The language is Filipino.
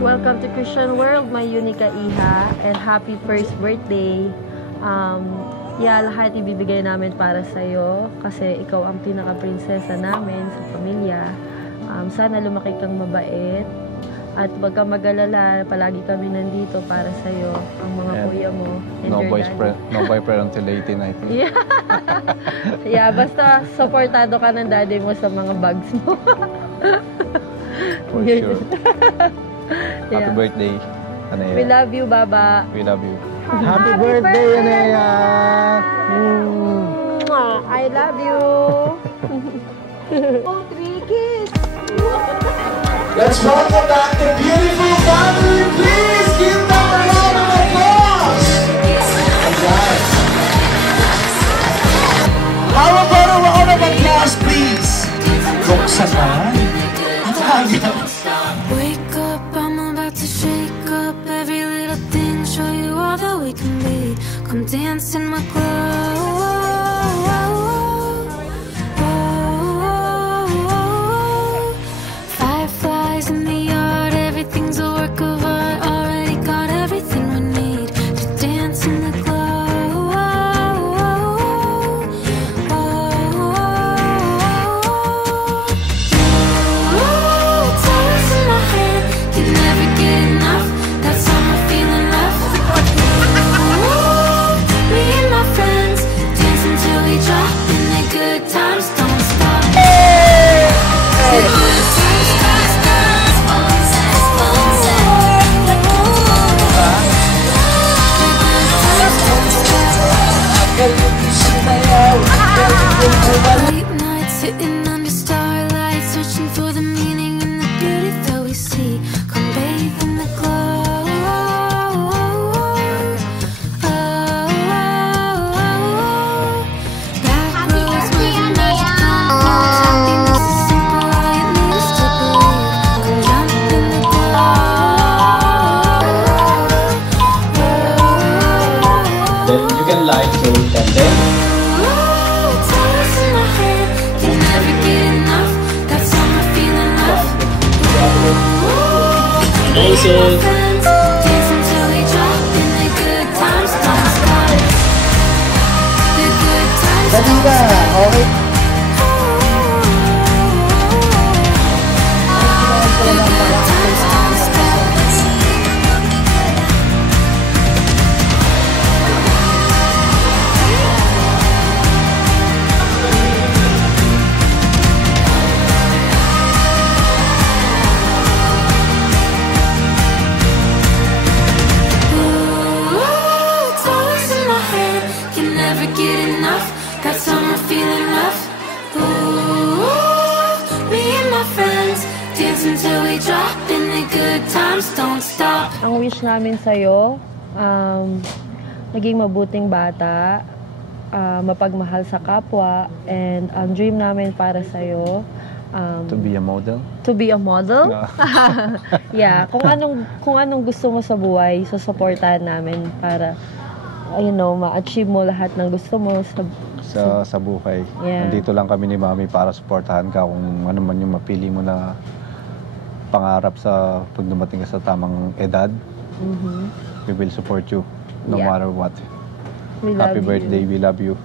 Welcome to Christian World, my Unica Iha, and happy first birthday. Lahat ibibigay namin para sa'yo kasi ikaw ang pinaka-prinsesa namin sa pamilya. Sana lumaki kang mabait at wag kang mag-alala, palagi kami nandito para sa'yo, ang mga kuya mo. No boyfriend until 18, I think. Basta supportado ka ng daddy mo sa mga bags mo. For sure. Happy birthday, Anaya. We love you, Baba. We love you. Happy birthday, Anaya. I love you. Oh, 3 kids. Let's welcome back the beautiful family. Please give them a round of applause. Alright. How about a round of applause, please? Roxanne. Wake up, I'm about to shake up every little thing, show you all that we can be. Come dance in my glow. Fireflies in the yard, everything's a work of art. Already got everything we need to dance in the glow. Late nights sitting under starlight, searching for the meaning and the beauty that we see. Come bathe in the glow. Back roads where the magic comes. Happiness is simple, all you need is to believe. Come jump in the glow. Then you can like, so you can dance. Amazing. Dance until we drop in the good times don't stop. The good times don't stop. The good times don't stop. That summer feeling rough. Ooh, me and my friends dance until we drop, and the good times don't stop. Ang wish namin sa'yo, naging mabuting bata, mapagmahal sa kapwa, and ang dream namin para sa'yo, to be a model? To be a model? No. Kung anong gusto mo sa buhay, susuportahan namin para ma-achieve mo lahat ng gusto mo sa buhay. Yeah. Nandito lang kami ni Mami para suportahan ka kung ano man yung mapili mo na pangarap sa pag dumating ka sa tamang edad. We will support you no Yeah. matter what. We love Happy you. birthday, we love you.